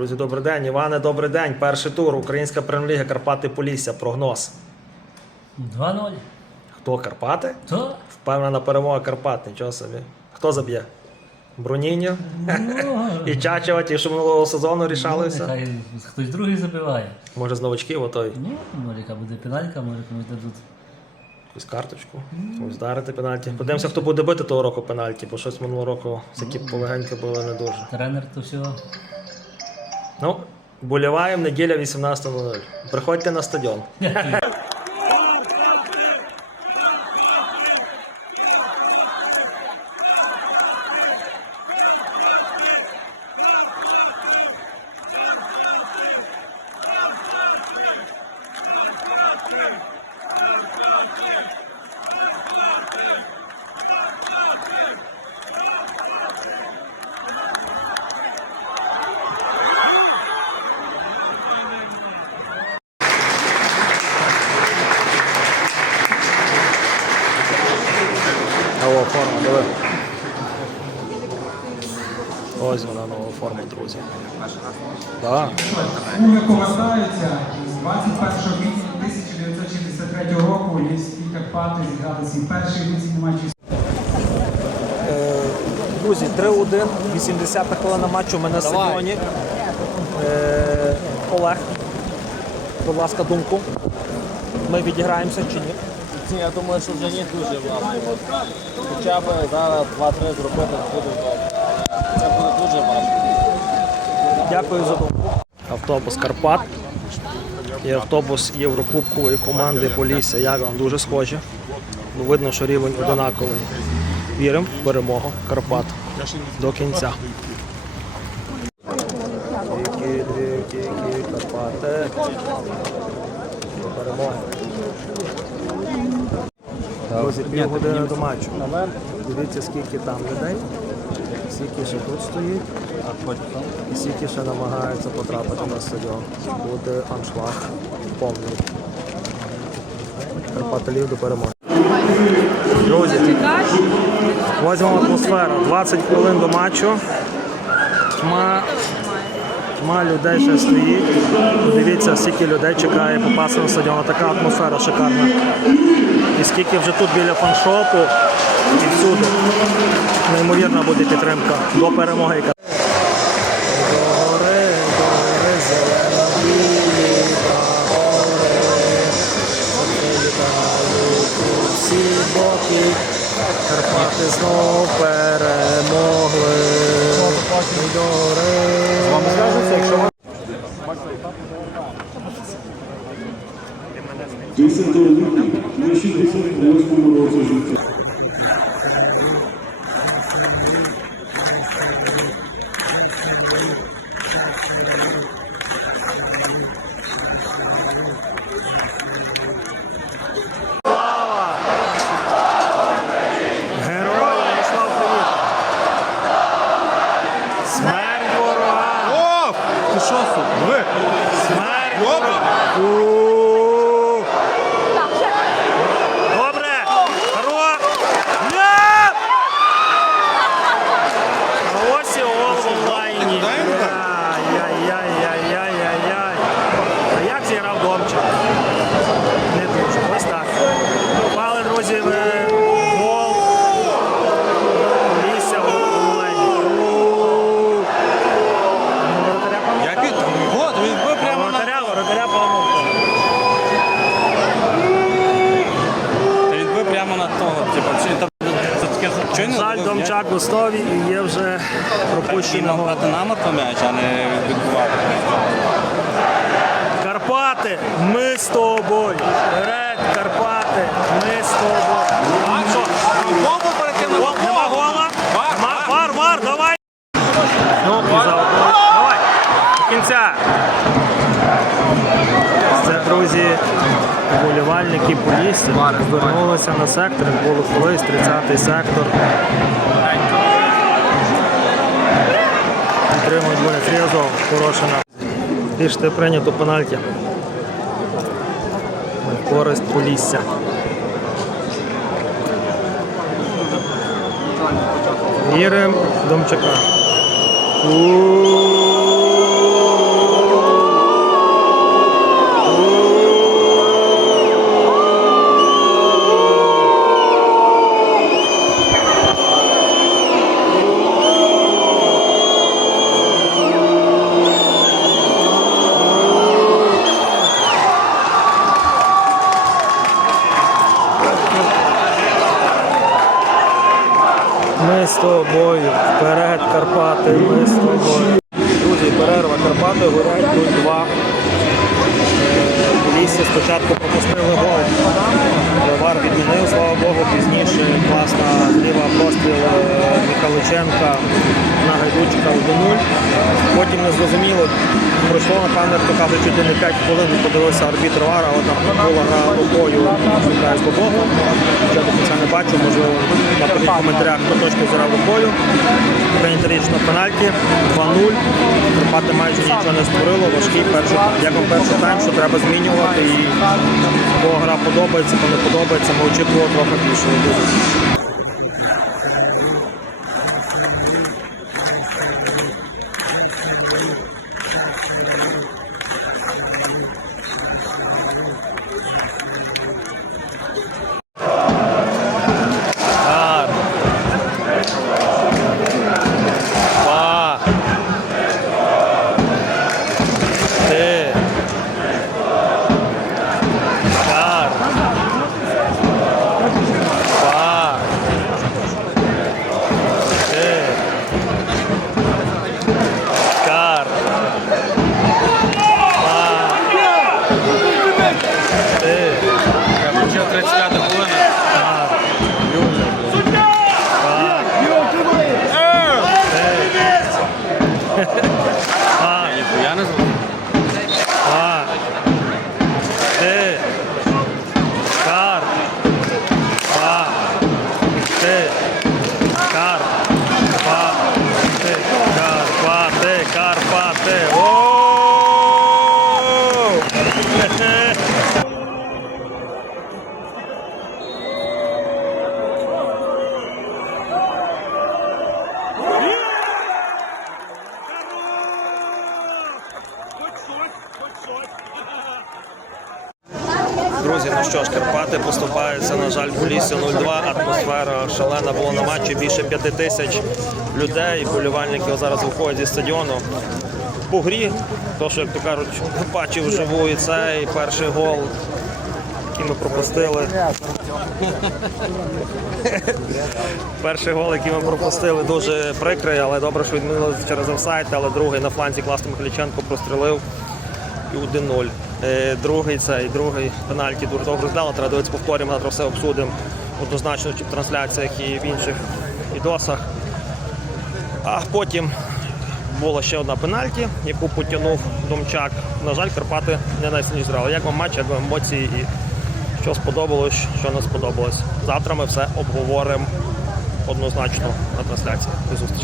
Друзі, добрий день. Іване, добрий день. Перший тур. Українська прем'єр-ліга Карпати Полісся. Прогноз. 2-0. Хто Карпати? То? Впевнена перемога Карпат. Нічого собі. Хто заб'є? Бруніньо? Ну, І Чачева, ті, що минулого сезону рішалися. Нехай хтось другий забиває. Може з новачків, отой Ні, може яка буде пеналька, може комусь дадуть. якусь карточку. Комусь вдарити пенальті. Подивимося, хто буде бити того року пенальті, бо щось минулого року всякі полегенькі були не дуже. Тренер то все. Ну, боліваємо неділя 18.00. Приходьте на стадіон. Нова форма, диви. Ось вона нова форма, друзі. Да. Ми повертаються з 21 квітня 1963 року Львівські Карпати зіграли свій перший виційний матч Друзі, 3-1, 80 хвилина матчу у мене на стадіоні. Е, Олег, будь ласка, думку. Ми відіграємося чи ні? Ні, я думаю, що вже ні дуже важко. Хоча б зараз 2-3 зробити буде добре. Це буде дуже важко. Дякую за думку. Автобус Карпат і автобус Єврокубкової команди Полісся. Як вам дуже схожі. Ну, Видно, що рівень однаковий. Віримо в перемогу Карпат до кінця. Тільки, тільки, Карпати. До перемоги. Друзі, півгодини до матчу. Дивіться, скільки там людей, скільки ще тут стоїть. І скільки ще намагаються потрапити на стадіон. Буде аншлаг повний. Карпаталів до перемоги. Друзі, ось вам атмосфера. 20 хвилин до матчу. Тьма, тьма людей ще стоїть. Дивіться, скільки людей чекає попасти на стадіон. Така атмосфера шикарна. І скільки вже тут біля фаншопу і всюди. Неймовірна буде підтримка до перемоги. Карпати знов перемогли. Гори. Вам скажеться, якщо 10 липня disso В основі і є вже пропущеного. мав брати намет м'яч, а не відбувати. Карпати, ми з тобою. Вперед, Карпати, ми з тобою. А що? Бомбу перед нема гола. Вар, Нема, вар. вар, давай. Ну, і. Давай. До кінця. Це, друзі, вболівальники Полісся звернулися на сектор, було колись 30-й сектор. Підтримують буде Фрізов, Порошина. Піште прийнято пенальті. Користь Полісся. Віримо Домчака. тобою, вперед, Карпати, ми з тобою. Друзі, перерва Карпати горять тут два е, Полісся спочатку пропустили гол. Вар відмінив, слава Богу, пізніше класна ліва простріл. Е, Михайличенка на гайдучка 1-0. Потім не зрозуміло, пройшло, напевне, хто каже, чуть не 5 хвилин, подивився арбітр Вара, там була гра рукою з боку. Я до кінця не бачу, можливо, в коментарях, хто точно зіграв рукою. Прийнято річно пенальті 2-0. Карпати майже нічого не створило, важкий перший. Як вам перший тайм, що треба змінювати і кого гра подобається, кого не подобається, ми очікували трохи більшої що ж, Карпати поступаються, на жаль, по лісі 0-2. Атмосфера шалена була на матчі. Більше п'яти тисяч людей, болівальників зараз виходять зі стадіону. По грі, то, що, як то кажуть, бачив вживу і цей перший гол, який ми пропустили. Перший гол, який ми пропустили, дуже прикрий, але добре, що відмінили через офсайд, але другий на фланзі класно Михайліченко прострілив і 1-0. Е, Другий цей, другий пенальті дуже добре здало, треба дивитися повторимо, завтра все обсудимо однозначно в трансляціях і в інших відосах. А потім була ще одна пенальті, яку потягнув Домчак. На жаль, Карпати не найсильніше зіграли. Як вам матч, як вам емоції і що сподобалось, що не сподобалось. Завтра ми все обговоримо однозначно на трансляції. До зустрічі.